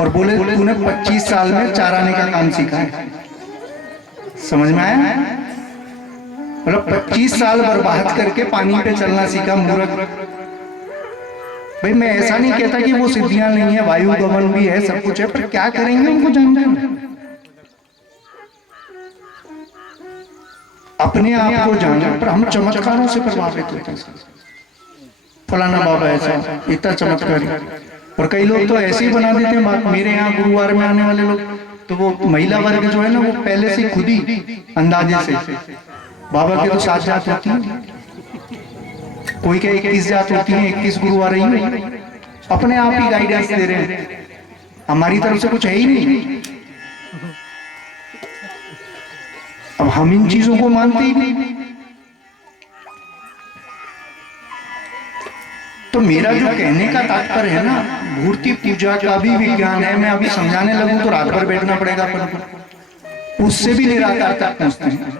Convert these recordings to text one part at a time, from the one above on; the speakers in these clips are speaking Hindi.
और बोले तूने 25 साल में चाराने का काम सीखा है। समझ में आया? मतलब 25 साल बर्बाद करके पानी पे चलना सीखा मूर्ख। भाई मैं ऐसा नहीं कहता कि वो सिद्धियां नहीं है, वायु गमन भी है, सब कुछ है, पर क्या करेंगे उनको जानकर। अपने आप को जाना, पर हम चमत्कारों से प्रभावित होते हैं। फलाना बाबा ऐसा, इतना चमत्कारी। और कई लोग तो ऐसे ही बना देते हैं बात। मेरे यहाँ गुरुवार में आने वाले लोग तो वो महिला वर्ग जो है ना, वो पहले से खुद ही अंदाजे से बाबा के तो 7 जात होती है, कोई के 21 जात होती है, 21 गुरु आ रही है, अपने आप ही गाइडेंस दे रहे हैं। हमारी तरफ से कुछ है ही नहीं। अब हम इन चीजों को मानते ही नहीं। तो मेरा जो कहने का तात्पर्य है ना, मूर्ति पूजा का भी विज्ञान है। मैं अभी समझाने लगूं तो रात भर बैठना पड़ेगा अपन को, उससे भी निराकार तक पहुंचते हैं।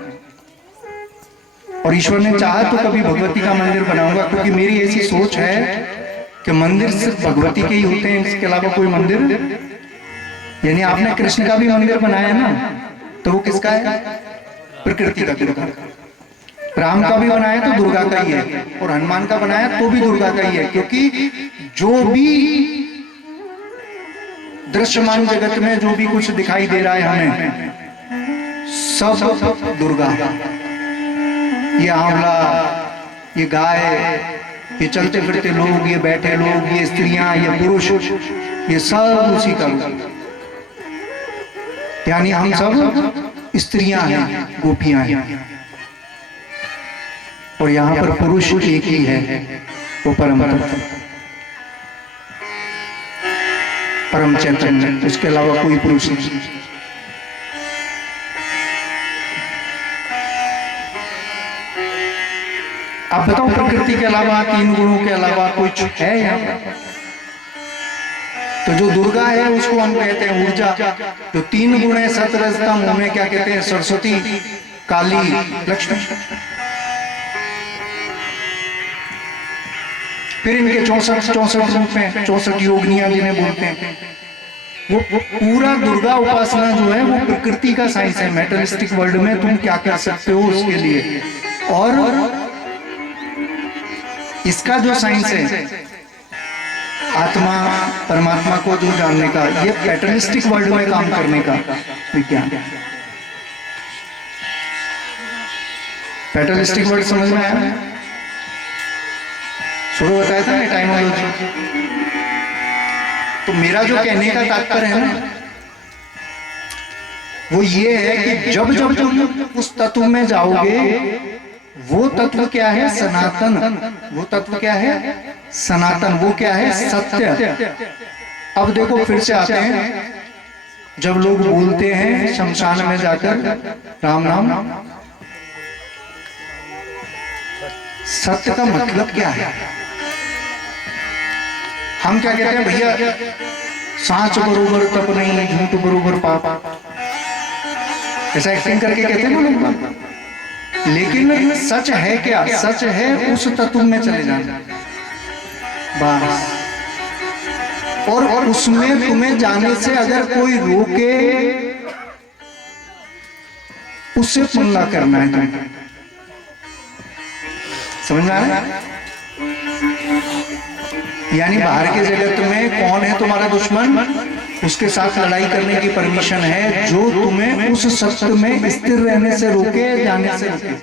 और ईश्वर ने चाहा तो कभी भगवती का मंदिर बनाऊंगा, क्योंकि मेरी ऐसी सोच है कि मंदिर सिर्फ भगवती के ही होते हैं, इसके अलावा कोई मंदिर। यानी आपने कृष्ण का भी मंदिर बनाया ना, तो वो किसका है? प्रकृति का दुर्गा। राम का भी बनाया तो दुर्गा का ही है, और हनुमान का बनाया तो भी दुर्गा का ही है। क्योंकि जो भी दृश्यमान जगत में जो भी कुछ दिखाई दे रहा है हमें, सब दुर्गा। ये आंवला, ये गाय, ये चलते फिरते लोग, ये बैठे लोग, ये स्त्रियां, ये पुरुष, ये सब उसी का रूप। यानी हम सब स्त्रियां हैं, गोपियां हैं, और यहां पर पुरुष एक ही है, वो परम परम चैतन्य, उसके अलावा कोई पुरुष नहीं। आप बताओ, प्रकृति के अलावा, 3 गुणों के अलावा कुछ है यहाँ? तो जो दुर्गा है उसको हम कहते हैं ऊर्जा। जो 3 गुण है, सतरजतम, उन्हें क्या कहते हैं? सरस्वती, काली, लक्ष्मी। फिर इनके 64 रूप हैं, 64 योगिनियां जिन्हें बोलते हैं। वो पूरा दुर्गा उपासना जो है वो प्रकृति का साइंस है। मेटलिस्टिक वर्ल्ड में तुम क्या कर सकते हो उसके लिए, और इसका जो साइंस है आत्मा परमात्मा को जो जानने का, ये पैटर्निस्टिक वर्ल्ड में काम करने का विज्ञान। पैटर्निस्टिक वर्ल्ड समझ में आया? शुरू बताया था ना टाइमोलॉजी। तो मेरा जो कहने का तात्पर्य है ना, वो ये है कि जब जब तुम उस तत्व में जाओगे, वो तत्व क्या है? सनातन। वो तत्व क्या है? सनातन। वो क्या है? सत्य। अब देखो फिर से आते हैं, जब लोग बोलते हैं शमशान में जाकर राम नाम, सत्य का मतलब क्या है? हम क्या कहते हैं? भैया सांच बरोबर तप नहीं, झूठ बरोबर पाप, ऐसा एक्टिंग करके कहते हैं ना लोग। लेकिन सच है क्या? सच है उस तत्व में चले जाना बस। और उसमें तुम्हें जाने से अगर कोई रोके, उससे तुलना करना है तुम्हें। समझ में आ रहा है? यानी बाहर के जगत में कौन है तुम्हारा दुश्मन, उसके साथ लड़ाई करने की परमिशन है, जो तुम्हें उस सत्य में स्थिर रहने से रोके, जाने से रोके।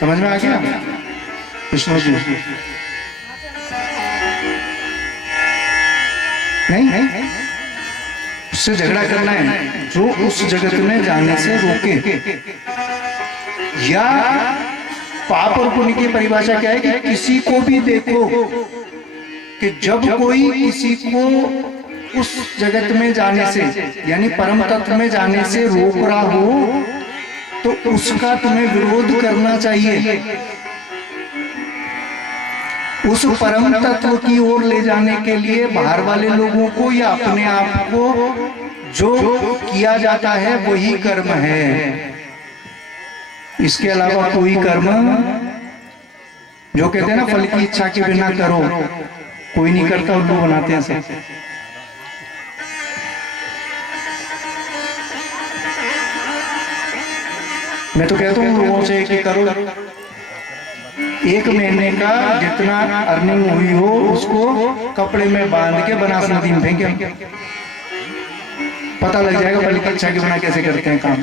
समझ में आ गया विष्णु जी? नहीं, उससे झगड़ा करना है जो उस जगत में जाने से रोके। या पाप और पुण्य की परिभाषा क्या है? कि किसी को भी देखो कि जब कोई किसी को उस जगत में जाने से, यानी परम तत्व में जाने से रोक रहा हो, तो उसका तुम्हें विरोध करना चाहिए। उस परम तत्व की ओर ले जाने के लिए बाहर वाले लोगों को या अपने आप को जो किया जाता है वही कर्म है। इसके अलावा कोई कर्म, जो कहते हैं ना फल की इच्छा के बिना करो, कोई नहीं करता, उल्लू बनाते हैं सब। मैं तो कहता हूँ लोगों से कि करो, 1 महीने का जितना अर्निंग हुई हो उसको कपड़े में बांध के बनास नदी में फेंके, पता लग जाएगा फल की इच्छा के बिना कैसे करते हैं काम।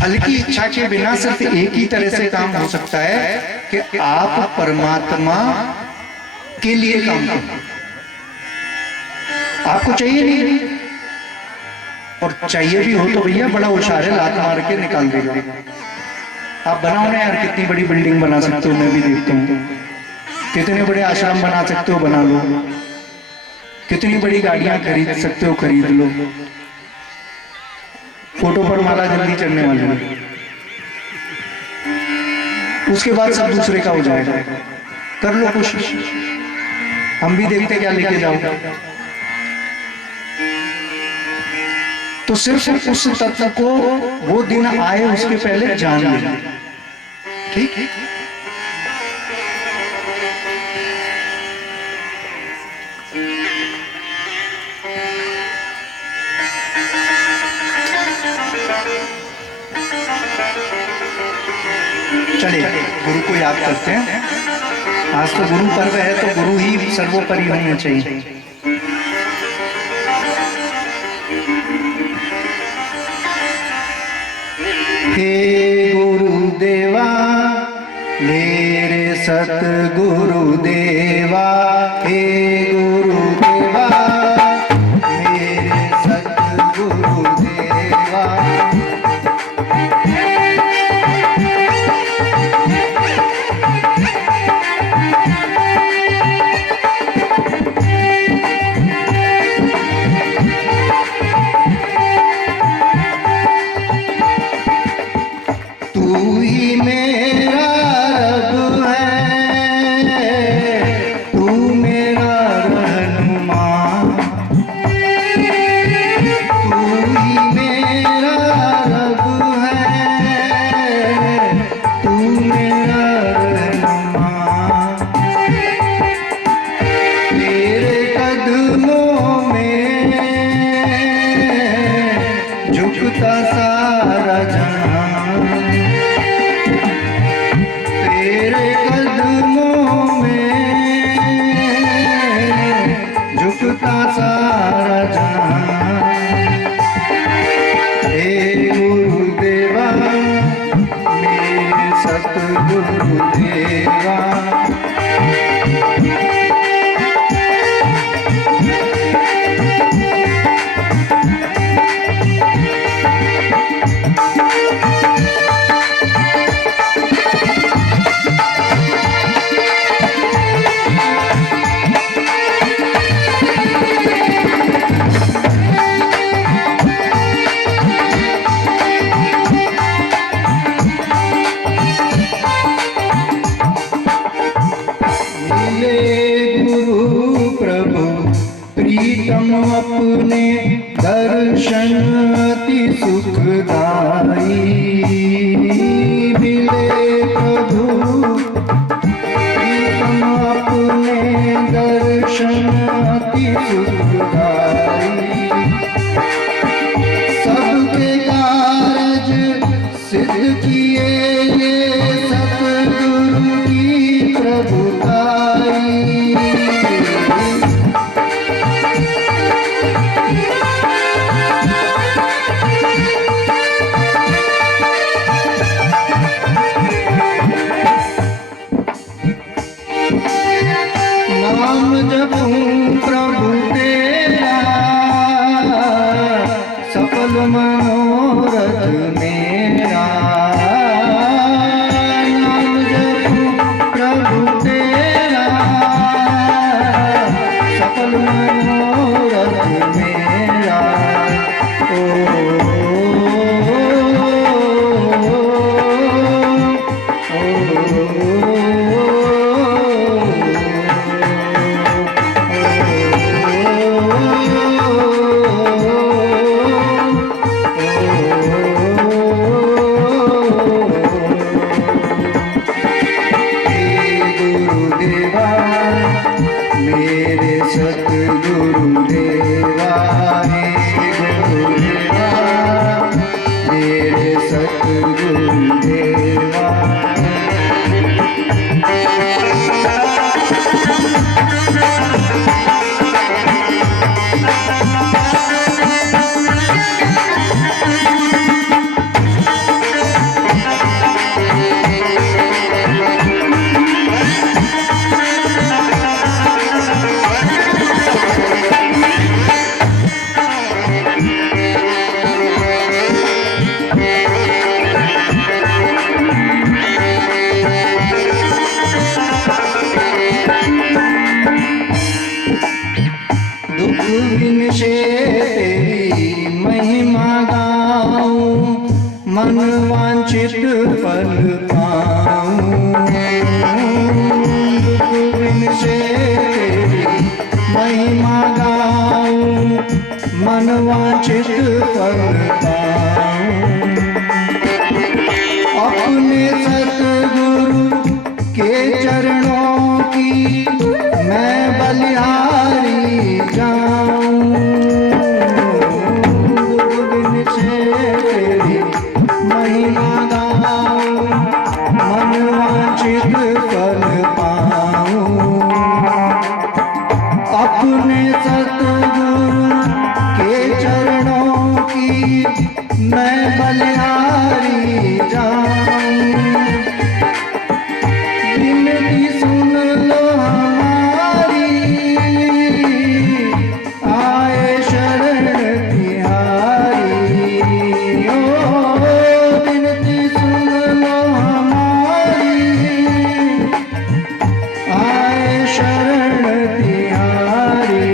फल की इच्छा के बिना सिर्फ एक ही तरह से काम हो सकता है कि आप परमात्मा के लिए काम करो। आपको चाहिए नहीं, और चाहिए भी हो तो भैया बड़ा होशियार है, लात मार के निकाल देगा। आप बनाओ ना यार, कितनी बड़ी बिल्डिंग बना सकते हो, मैं भी देखता हूँ। कितने बड़े आश्रम बना सकते हो, बना लो। कितनी बड़ी गाड़ियां खरीद सकते हो, खरीद लो। फोटो पर माला जल्दी चढ़ने वाली है, उसके बाद सब दूसरे का हो जाएगा। कर लो कोशिश, हम भी देखते क्या लेके जाओ। तो सिर्फ उस तत्व को वो दिन आए उसके पहले जान ले, ठीक। चलिए गुरु को याद करते हैं। आज तो गुरु पर्व है, तो गुरु ही सर्वोपरि होने चाहिए। हे गुरुदेवा मेरे सतगुरुदेवा, हे गुरुदेवा मेरे सतगुरुदेवा। तू ही मेरा रब है, तू मेरा रहनुमा। तू ही मेरा रब है, तू मेरा रहनुमा। तेरे कदमों में झुकता सारा जहां, तेरे कदमों में झुकता सारा जहां। हे गुरुदेवा मेरे सतगुरुदेवा। प्रीतम अपने दर्शन अति सुखदाई। मिले प्रभु प्रीतम अपने दर्शन अति सुखदाई। सबके कारज सिद्ध किए ये सतगुरु की प्रभुताई। मन वांछित फल पाऊं। अपने सतगुरु के चरणों की मैं बलिहारी जाऊं। दिन से तेरी महिमा गाऊं, मन वांछित फल पाऊं। अपने सतगुरु के चरणों की मैं बलिहारी जाऊं। विनती सुन लो हमारी, आए शरण तिहारी। ओ विनती सुन लो हमारी, आए शरण तिहारी।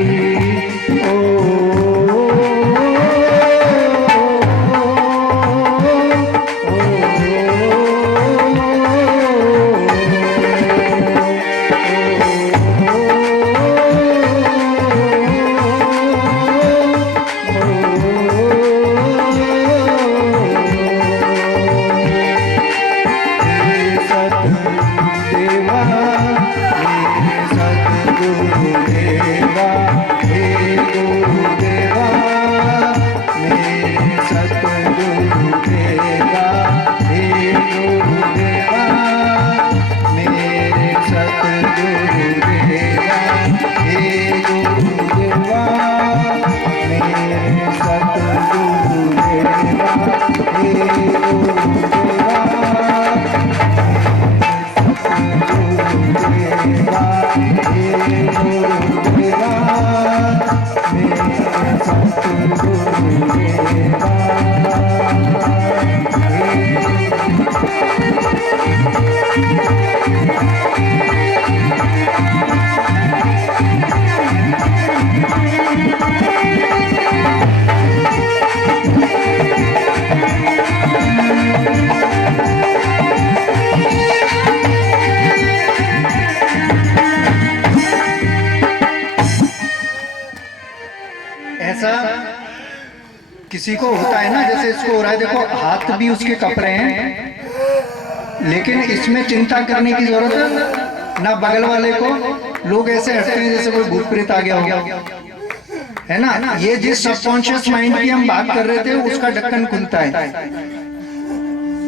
ऐसा किसी को होता है ना, जैसे इसको हो रहा है, देखो हाथ भी उसके कपड़े हैं, लेकिन इसमें चिंता करने की जरूरत है ना। बगल वाले को लोग ऐसे हटते हैं जैसे कोई भूत प्रेत आ गया हो, है ना। ये जिस सबकॉन्शियस माइंड की हम बात कर रहे थे उसका ढक्कन खुलता है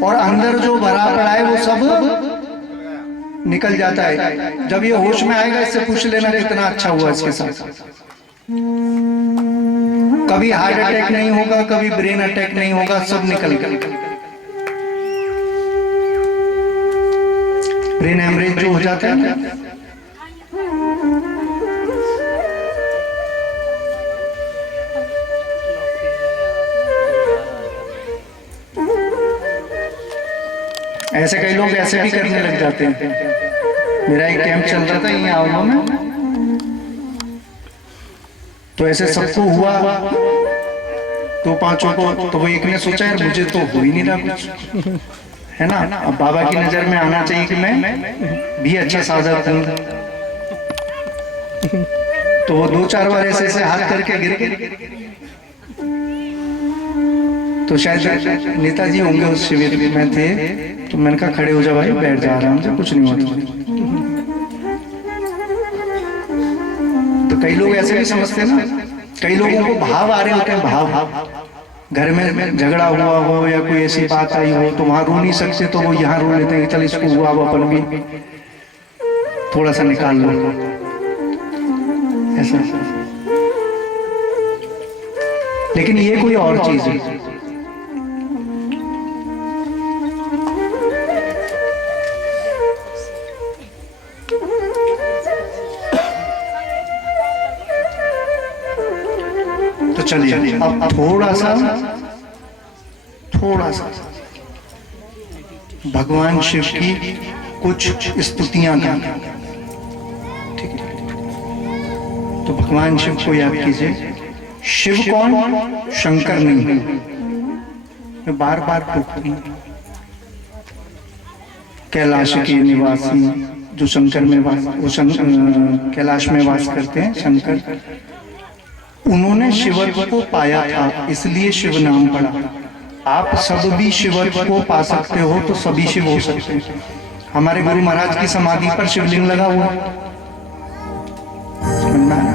और अंदर जो भरा पड़ा है वो सब निकल जाता है। जब ये होश में आएगा इससे पूछ लेना कितना अच्छा हुआ इसके साथ। कभी हार्ट अटैक नहीं होगा, कभी ब्रेन अटैक नहीं होगा, सब निकल गया। ब्रेन हेमरेज जो हो जाता है ना, ऐसे कई लोग ऐसे भी करने लग जाते हैं। मेरा एक कैंप चल रहा था यहीं आवलों में, तो ऐसे सबको हुआ, तो पांचों को, तो वो एक ने सोचा यार मुझे तो हो ही नहीं रहा कुछ, है ना। अब बाबा की नजर में आना चाहिए कि मैं भी अच्छा साधक हूं। तो वो 2-4 बार ऐसे ऐसे हाथ करके गिर गए। तो शायद नेताजी होंगे उस शिविर में थे, तो मैंने कहा खड़े हो जा भाई, बैठ जा, आराम से, कुछ नहीं होता। तो कई लोग ऐसे भी समझते हैं ना, कई लोगों को भाव आ रहे होते हैं, भाव घर में झगड़ा हुआ हो या कोई ऐसी बात आई हो तो वहां रो नहीं सकते, तो वो यहाँ रो लेते हैं कि चल इसको हुआ वो अपन भी थोड़ा सा निकाल लो, ऐसा। लेकिन ये कोई और चीज है। तो चलिए अब थोड़ा सा भगवान शिव की कुछ स्तुतियां गाएं, ठीक है। तो भगवान शिव को याद कीजिए। शिव कौन? शंकर नहीं, मैं बार बार पूछती हूं। कैलाश के निवासी जो शंकर में वास, वो कैलाश में वास करते हैं शंकर, उन्होंने शिवत्व को पाया था, इसलिए शिव नाम पड़ा। आप सब भी शिवत्व को पा सकते हो तो सभी शिव हो सकते हैं। हमारे गुरु महाराज की समाधि पर शिवलिंग लगा हुआ है। समझ में आया?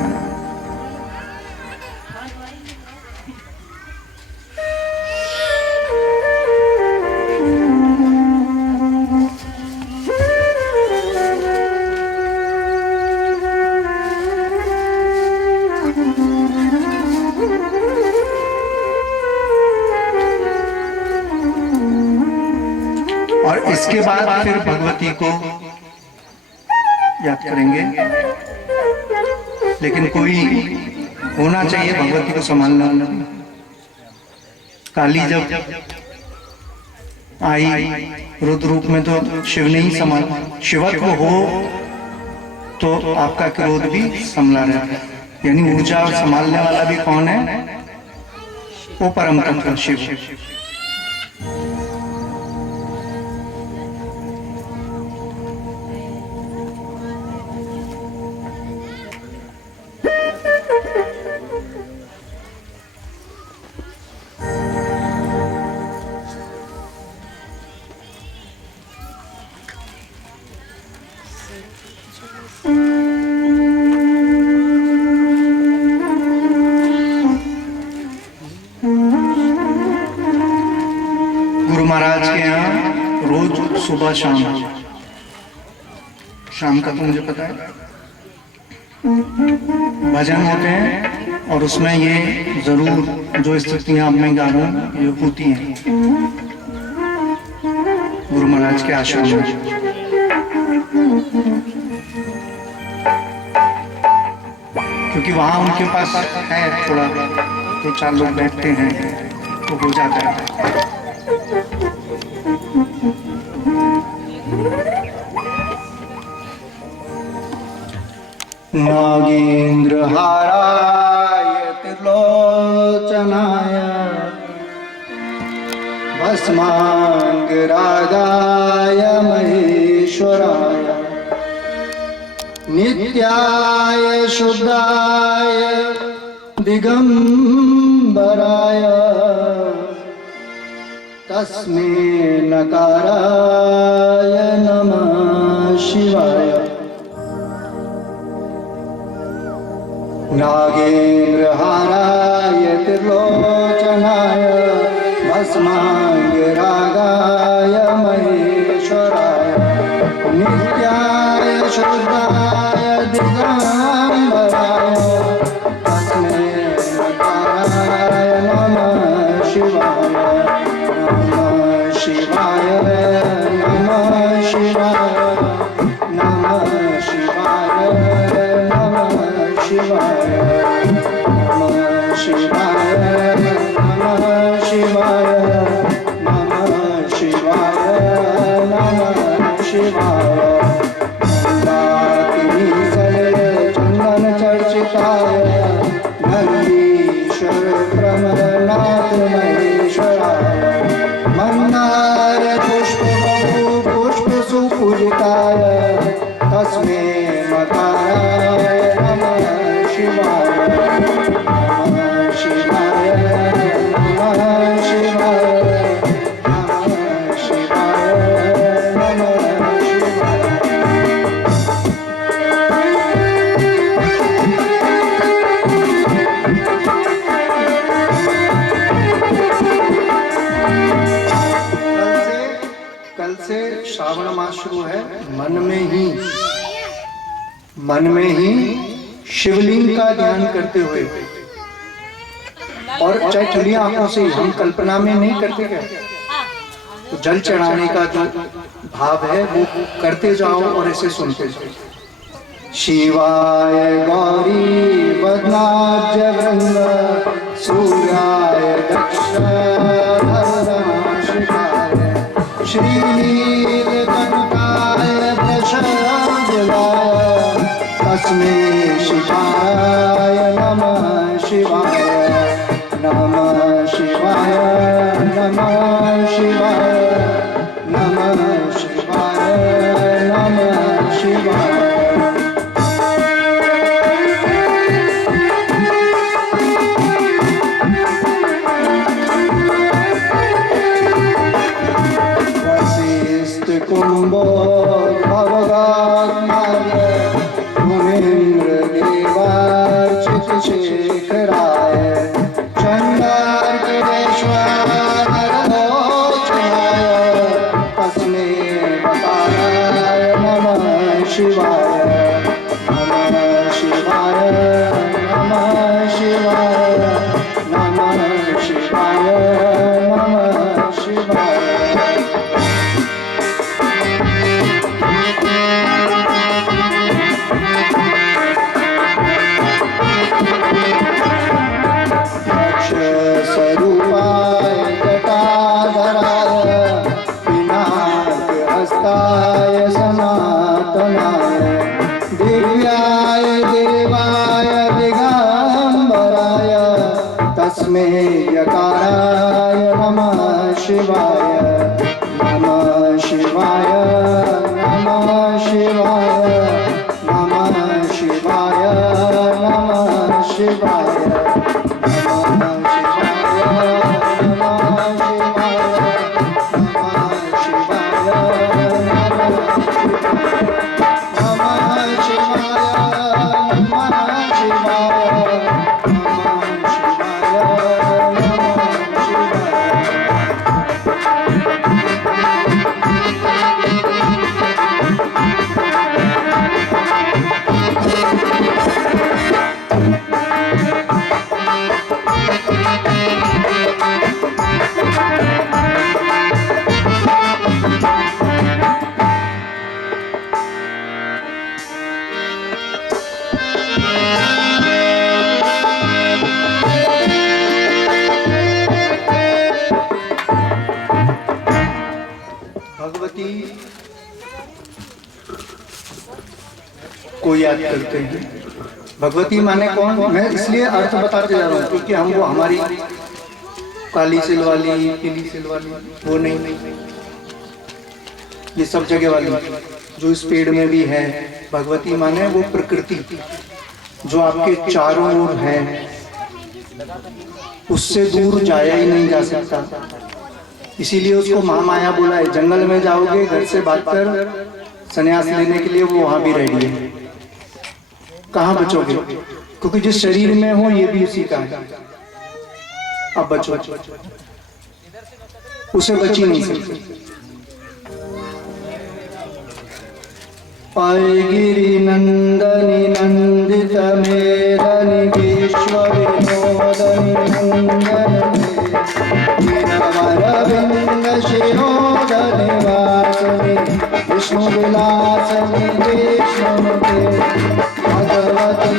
और इसके बाद फिर भगवती को याद करेंगे, लेकिन कोई होना चाहिए भगवती को संभालने वाला। काली जब आई रुद्र रूप में तो शिव ने ही संभाला। शिवत्व हो तो आपका क्रोध भी संभला रहता है, यानी ऊर्जा संभालने वाला भी कौन है? वो परम तत्व शिव। गुरु महाराज के यहाँ रोज सुबह शाम का तो मुझे पता है भजन होते हैं, और उसमें ये जरूर जो स्थितियां अब मैं गा रहा हूँ ये होती हैं गुरु महाराज के आश्रम में। क्योंकि वहां उनके पास है थोड़ा, तो 4 लोग बैठते हैं तो हो जाता है। नागेंद्र हाराय त्रिलोचनाय भस्मांगरागाय महेश्वराय नित्याय शुद्धाय दिगंबराय तस्मै नकाराय नमः शिवाय। नागेन्द्रहाराय त्रिलोचनाय भस्मांगरागाय महेश्वराय नित्याय शुद्धाय दिगंबराय तस्मै नकाराय नमः शिवाय। नमः शिवाय नमः शिवाय नमः शिवाय नमः शिवाय नमः शिवाय नमः शिवाय नमः शिवाय नमः शिवाय। चंदन चर्चिताय नंदीश्वर प्रमनाथ महेश्वराय मंदार पुष्प बहु पुष्प सुपूजिताय तस्मै मकाराय नमः शिवाय। नमः शिवाय नमः शिवाय नमः शिवाय नमः शिवाय। कल से श्रावण मास शुरू है। मन में ही शिवलिंग का ध्यान करते हुए, और चाहे खुली आंखों से, हम कल्पना में नहीं करते क्या, तो जल चढ़ाने का जो भाव है वो करते जाओ और ऐसे सुनते जाओ। शिवाय गौरी वदनाब्ज वृंद सूर्याय दक्षिणाशिखाय श्रीनीलकंठाय प्रसादाय तस्मै शिवाय नमः शिवाय। नमः शिवाय नमः शिवाय नमः शिवाय नमः शिवाय। शिवाय नमः शिवाय नमः शिवाय नमः शिवाय नमः शिवाय। स्वरूपाय जटाधराय पिनाकहस्ताय सनातनाय दिव्याय देवाय दिगंबराय तस्मै यकाराय नमः शिवाय नमः शिवाय नमः शिवाय नमः शिवाय नमः शिवाय। भगवती को याद करते हैं। भगवती माने कौन? मैं इसलिए अर्थ बताते जा रहा हूँ क्योंकि हम वो हमारी काली सिल वाली, पीली सिल वाली वो नहीं, ये सब जगह वाली जो इस पेड़ में भी है। भगवती माने वो प्रकृति जो आपके चारों ओर है, उससे दूर जाया ही नहीं जा सकता, इसीलिए उसको महामाया बोला है। जंगल में जाओगे, घर से बात कर संन्यास लेने के लिए, वो वहां भी रेडी है। कहाँ बचोगे? क्योंकि जिस शरीर में हो ये भी उसी का है। अब बचो, उसे बच ही नहीं सकते। गिरि नंदनी नंदित मेदनी विश्व विनोदनी नंदनी वीरवरविंद शिरोदनि वासनि विष्णु विलासनि विष्णुते भगवती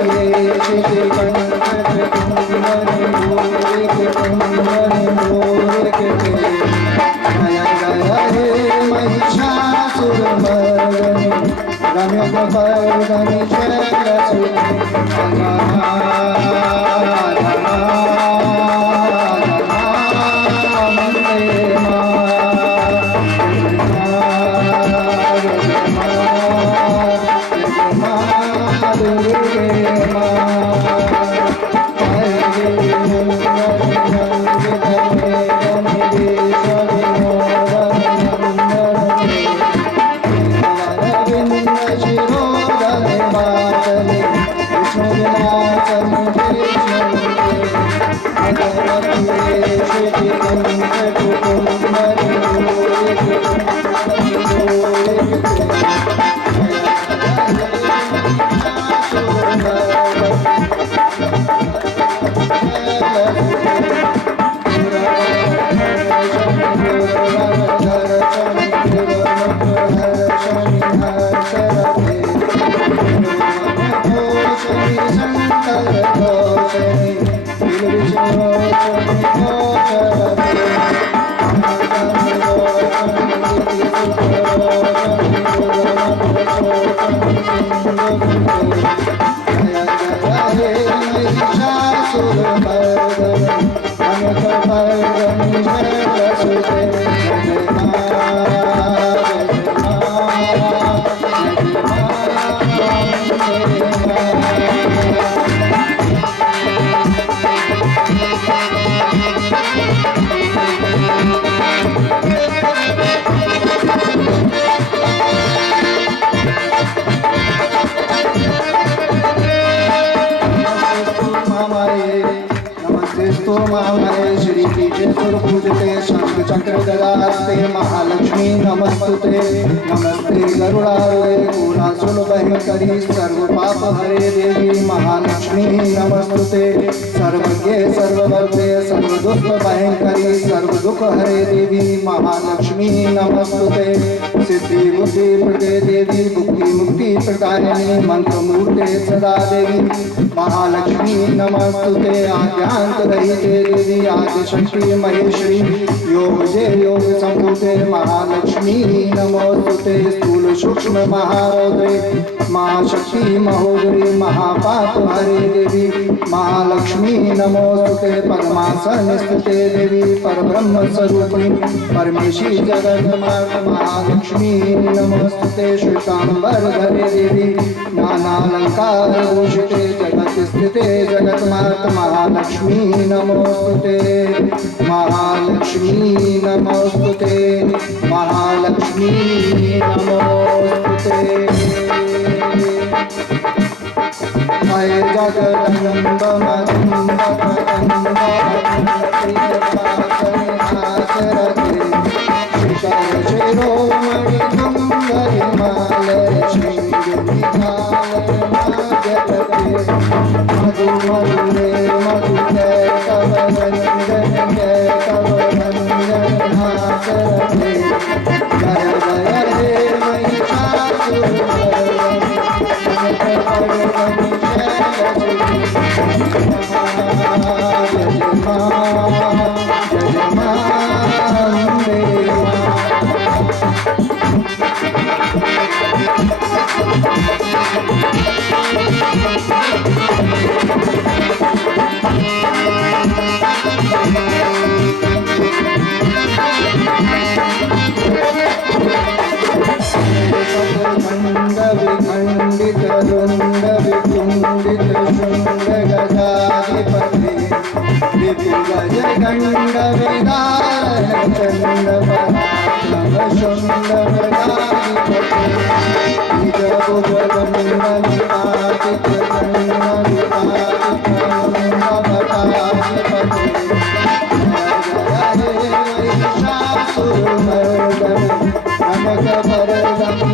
शिति कंठ कुंडनि भूरिके कुंडनि भूरिके नया गया हे महिषासुरमर्दनि रम्यकपर्दनि शैलसुते श्री पूजते शंख चक्र गदास्ते महालक्ष्मी महालक्ष्मी नमस्तुते। नमस्ते गरुड़ारूढ़े कूलासुरभयंकरी सर्वपाप हरे देवी महालक्ष्मी नमस्तुते। सर्वज्ञे सर्ववर्ते सर्वदुख भयंकरी सर्वदुख हरे देवी महालक्ष्मी नमस्तुते। सिद्धि बुद्धि प्रदे देवी मुक्ति मुक्ति प्रदायिनी मंत्र मूर्ते सदा देवी महालक्ष्मी नमस्तुते। आद्यांत रहिते देवी आदिशक्ति महेश्वरी योग जय योग संभूते महालक्ष्मी नमोस्तुते। स्थूल सूक्ष्म महारौद्रे महाशक्ति महोदरी महापाप हरे देवी महालक्ष्मी नमोस्तुते। पद्मासन स्थिते देवी परब्रह्म स्वरूपिणी परमेशी जगन्माता महालक्ष्मी नमोस्तुते। श्वेतांबर धरे देवी नानालंकार भूषिते जगत स्थिते जगन्माता महालक्ष्मी नमोस्तुते। महालक्ष्मी नमोस्तुते महालक्ष्मी नमोस्तुते। जय जगदम्ब मदम्ब कदम्ब प्रियवासनासरते शिखर शिरोमणि सुंदरि मालय शृंगविधालय माजपते मधु मधुरे मधु जय तव रंजन जय तव रंजन हासरते जय जय हे महिषासुरमर्दनि विखंडित रुंड विकुंडित शुंड गजाधिपति विपुल गज गंड विदारण चंड पराक्रम शुंड गजाधिपति निज भुज गंड विपाटित गंड विपाटित भटाधिपति जय जय महिषासुरमर्दनि नमक भरदनि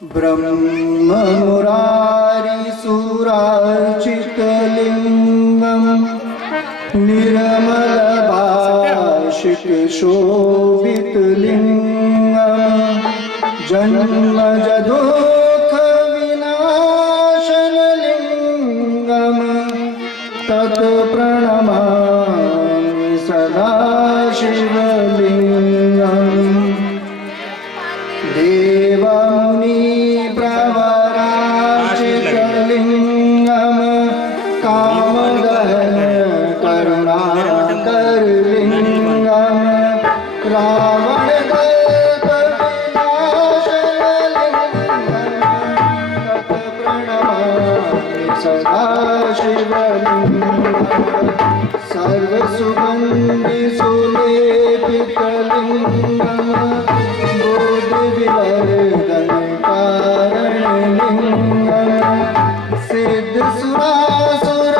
ब्रह्म मुरारी सुरार्चितलिंगम निर्मल भाषित शोभितलिंगम जन्म जदुख विनाशन लिंगम तत् प्रणमामि सदा शिवलिंगम देवमुनि प्रवराचितलिंगम कामदहन करुणाकर लिंगम रावण दर्प विनाशलिंगम तत् प्रणमामि सदा शिवलिंगम सर्वसुगंधि सुलेपितलिंगम बोधविवर्धन कारणलिंगम सिद्ध सुरासुर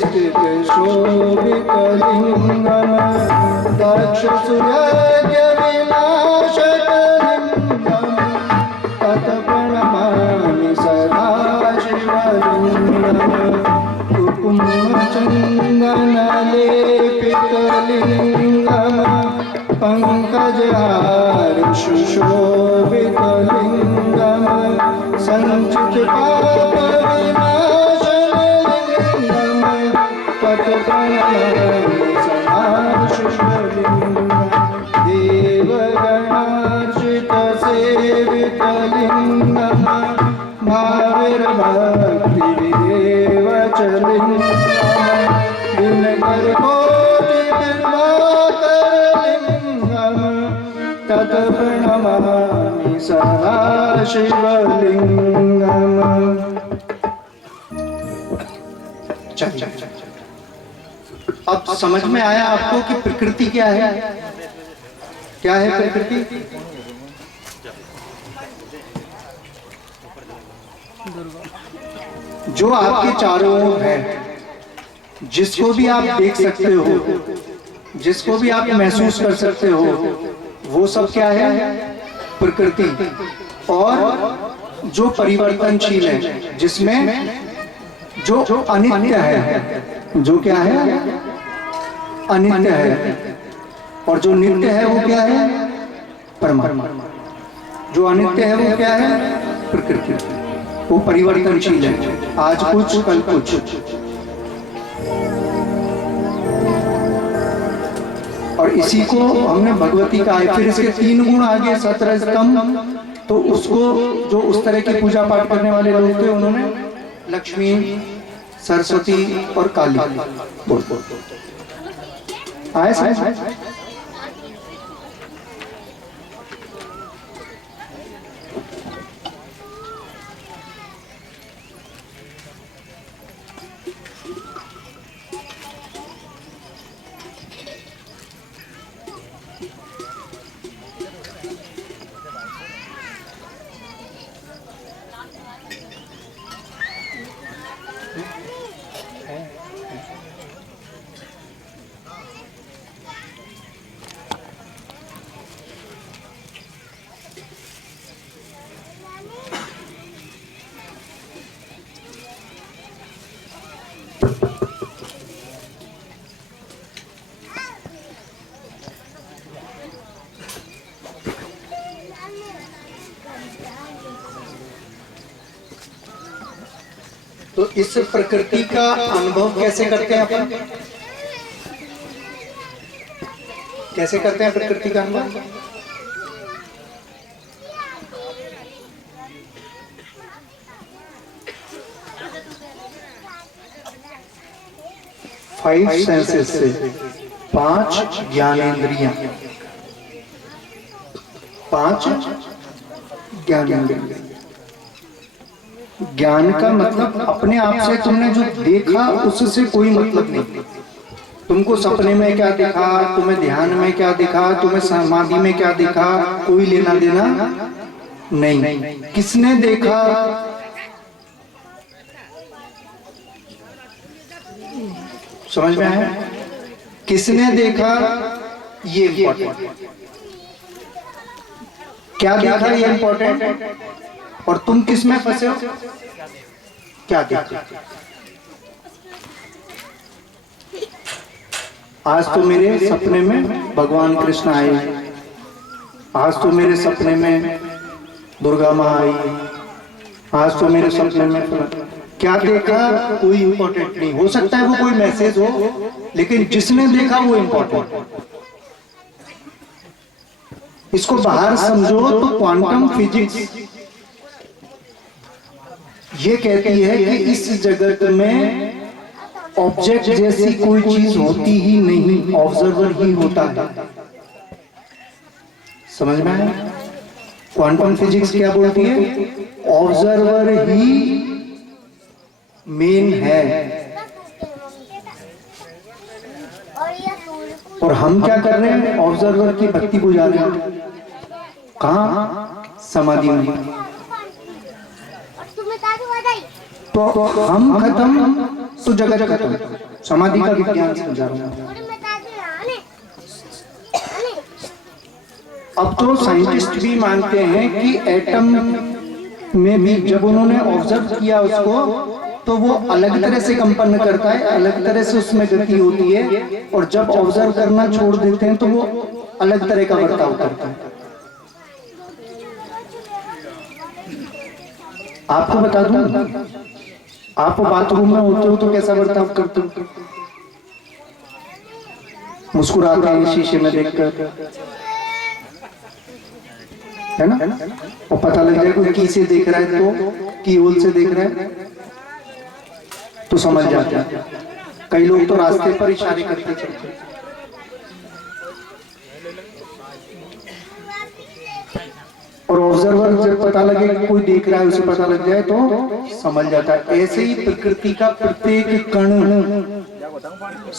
स्थित शोभितलिङ्गम् दक्षसूर्यज्ञविनाशकलिङ्गम् तत्प्रणमामि सदा शिवलिङ्गम् कुकुमचन्दनलेपितलिङ्गम् पङ्कजहार सुशोभितलिङ्गम् सञ्चितपापविनाशनलिङ्गम् तत्प्रणमामि सदा शिवलिङ्गम् देवगणार्चितसेवितलिङ्गम् भाविर्भक्तिविदेव च लिङ्गम् दिनकरकोटिबिम्बाकरलिङ्गम् तत्प्रणमामि सदा शिवलिङ्गम्। अब समझ में आया आपको कि प्रकृति क्या है? क्या है प्रकृति? जो आपके चारों ओर है, जिसको भी आप देख सकते हो, जिसको भी आप महसूस कर सकते हो, वो सब क्या है? प्रकृति। और जो परिवर्तनशील है, जिसमें जो अनित्य है, जो क्या है? अनित्य है। और जो नित्य है वो क्या है? परमात्मा। जो अनित्य है वो क्या है? प्रकृति। वो परिवर्तनशील है, आज कुछ कल कुछ। और इसी को हमने भगवती कहा है। फिर इसके 3 गुण आगे सतरजतम, तो उसको जो उस तरह की पूजा पाठ करने वाले लोग थे उन्होंने लक्ष्मी, सरस्वती और काली बोल आए समझ? तो इस प्रकृति का अनुभव कैसे करते हैं अपन? कैसे करते हैं प्रकृति का अनुभव? फाइव सेंसेस से, 5 ज्ञानेंद्रियां, 5 ज्ञानेंद्रियां। ज्ञान का मतलब अपने आप से तुमने जो देखा उससे कोई मतलब नहीं। तुमको सपने में क्या देखा, तुम्हें ध्यान में क्या दिखा, तुम्हें समाधि में क्या दिखा, कोई लेना देना नहीं। किसने देखा? समझ में आया? किसने देखा ये इम्पोर्टेंट। क्या देखा ये इम्पोर्टेंट। और तुम किस में फंसे हो? क्या देखा? आज तो मेरे सपने में भगवान कृष्ण आए, आज तो मेरे सपने में दुर्गा माँ आई, आज तो मेरे सपने में क्या देखा कोई इंपॉर्टेंट नहीं। हो सकता है वो कोई मैसेज हो, लेकिन जिसने देखा वो इंपॉर्टेंट। इसको बाहर समझो तो क्वांटम फिजिक्स ये कहती है कि इस जगत में ऑब्जेक्ट जैसी कोई चीज होती ही नहीं, ऑब्जर्वर ही होता है। समझ में आया? क्वांटम फिजिक्स क्या बोलती है? ऑब्जर्वर ही मेन है। और हम क्या कर रहे हैं? ऑब्जर्वर की बत्ती बुझा रहे हैं। कहाँ? समाधि में। तो हम खत्म, तो जगत खत्म। समाधि का विज्ञान समझा रहा हूँ। अब तो साइंटिस्ट भी मानते हैं कि एटम में भी जब उन्होंने ऑब्जर्व किया उसको, तो वो अलग तरह से कंपन करता है, अलग तरह से उसमें गति होती है, और जब ऑब्जर्व करना छोड़ देते हैं तो वो अलग तरह का बर्ताव करता है। आपको बता दूं, आप बाथरूम में होते हो तो कैसा बर्ताव करते हो? मुस्कुराते हैं शीशे में देखकर, है ना? और पता लग जाए कोई की से देख रहा है तो की होल से देख रहा है तो समझ जाते हैं। कई लोग तो रास्ते पर इशारे करते चलते हैं। और ऑब्जर्वर जब पता लगे कि कोई देख रहा है, उसे पता लग जाए तो समझ जाता है। ऐसे ही प्रकृति का प्रत्येक कण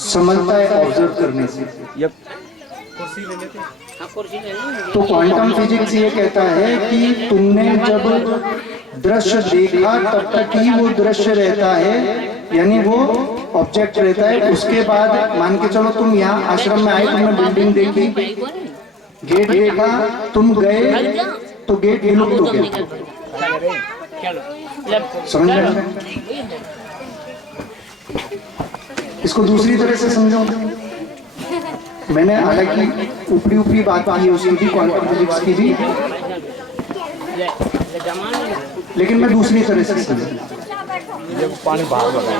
समझता है ऑब्जर्व करने से। तो क्वांटम फिजिक्स ये कहता है कि तुमने जब दृश्य देखा तब तक ही वो दृश्य रहता है, यानी वो ऑब्जेक्ट रहता है। उसके बाद मान के चलो तुम यहाँ आश्रम में आए, तुमने बिल्डिंग देखी, गेट देखा, तुम गए तो गेट विलुप्त हो गया। समझ रहे? इसको दूसरी तरह से समझो। मैंने हालांकि ऊपरी ऊपरी बात की है उसकी भी, क्वांटम फिजिक्स की भी, लेकिन मैं दूसरी तरह से समझूं। जब पानी बाहर लगाए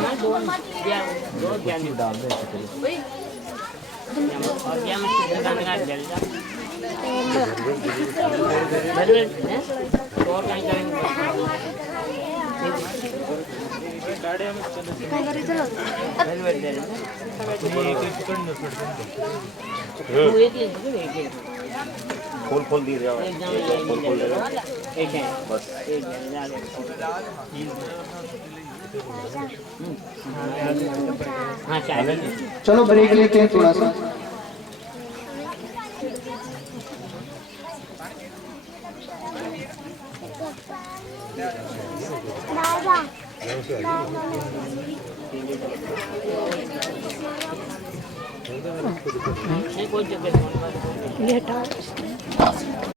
खोल दिए बस। चलो ब्रेक लेते हैं थोड़ा सा। कोई